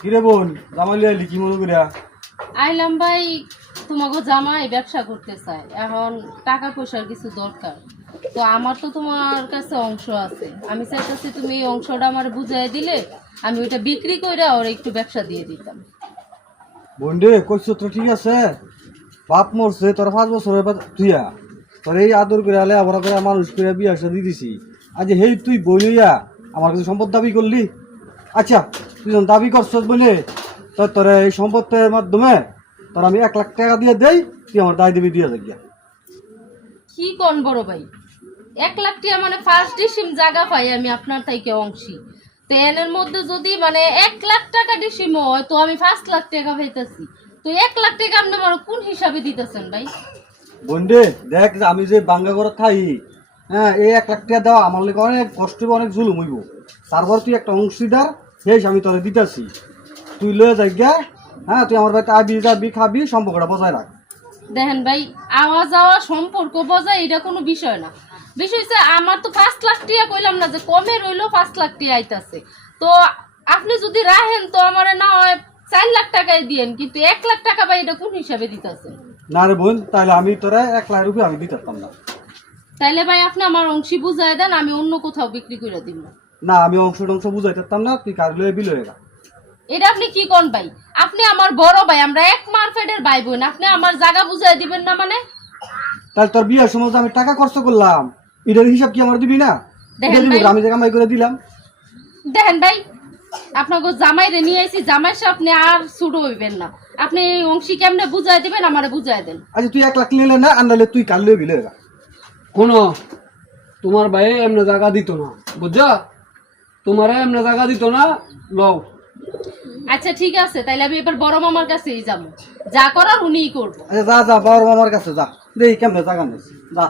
কিরে বোন জামাইলি আইলি কি মনে করিয়া? আইলাম ভাই, তোমাকে জামাই ব্যবসা করতে চায়, এখন টাকা পয়সার কিছু দরকার। তো আমার তো তোমার কাছে অংশ আছে, আমি চাইতেছি তুমি এই অংশটা আমার বুঝাই দিলে আমি ওইটা বিক্রি করে ওর একটু ব্যবসা দিয়ে দিতাম। বোন রে কইছ তো ঠিক আছে, বাপ মরছে তোর 5 বছর এবার তুইয়া তোর এই আদর করে আলে আবার করে মানুষ করে বিয়া আসা দিয়ে দিছি। আজ হেই তুই বইয়া আমার কাছে সম্পদ দাবি করলি। আচ্ছা তুই যখন দাবি করছস বলে তোর এই সম্পদের মাধ্যমে তোর আমি 1 লাখ টাকা দিয়ে দেই, তুই আমার দায় দিবি দিয়া যাক গিয়া। কি কোন বড় ভাই, 1 লাখ টাকা মানে ফার্স্ট ডিসিম জায়গা পাই আমি আপনার থেকে অংশী। তো এর মধ্যে যদি মানে 1 লাখ টাকা ডিসিম হয় তো আমি 5 লাখ টাকা পাইতেছি। তো 1 লাখ টাকা আপনি আমার কোন হিসাবে দিতেছেন ভাই? বন্ডে দেখ যে আমি যে বাঙ্গা ঘরে থাই, হ্যাঁ এই 1 লাখ টাকা দেওয়া আমার লোক অনেক কষ্ট হবে, অনেক জুলুম হইব। তারপর তুই একটা অংশীদার সেই আমি তোরে দিতেছি, তুই লয়ে যাই গা। হ্যাঁ তুই আমার বাড়িতে আবি যাবি খাবি, সম্পর্কটা বজায় রাখ। দেখেন ভাই, আওয়া যাওয়া সম্পর্ক বজায় এটা কোনো বিষয় না। বিষয় হচ্ছে আমার তো 5 লাখ টাকা কইলাম না যে কমে রইলো, 5 লাখ টাকা আইতাছে। তো আপনি যদি রাহেন তো আমার না হয় 4 লাখ টাকায় দিয়েন, কিন্তু 1 লাখ টাকা ভাই এটা কোন হিসাবে দিতেছেন? না রে বোন, তাহলে আমি তোরা 1 লাখ রুপি আমি দিতে পারতাম না। তাইলে ভাই আপনি আমার অংশী বুঝাই দেন, আমি অন্য কোথাও বিক্রি করে দিব। না আমি অংশ টংশ বুঝাই পারতাম না, তুই কার লয়ে বিল হয়ে গা। এটা আপনি কি কোন ভাই? আপনি আমার বড় ভাই, আমরা এক মারফেটের ভাই বোন, আপনি আমার জায়গা বুঝাই দিবেন না মানে? তাহলে তোর বিয়ের সময় যে আমি টাকা খরচ করলাম এটার হিসাব কি আমার দিবি না? এটা দেখেন দিবি ভাই, আমি যে কামাই করে দিলাম। দেখেন ভাই, আপনাকে জামাই রে নিয়ে আইছি, জামাই সে আপনি আর শুরু হইবেন না। আপনি এই অংশী কেমনে বুঝাই দিবেন আমারে বুঝাই দেন। আচ্ছা তুই 1 লাখ নিলে না, আনলে তুই কার লয়ে বিল হয়ে গা। শোনো, তোমার ভাই এমনি জায়গা দিত না, বুঝছো? তোমার এমনি জায়গা দিত না, লও। আচ্ছা ঠিক আছে, তাইলে আমি এবার বড় মামার কাছেই যাবো, যা করার উনিই করবো। আচ্ছা যা যা বাবার মামার কাছে যা, দেখি কেমনে জায়গা নিস, যা।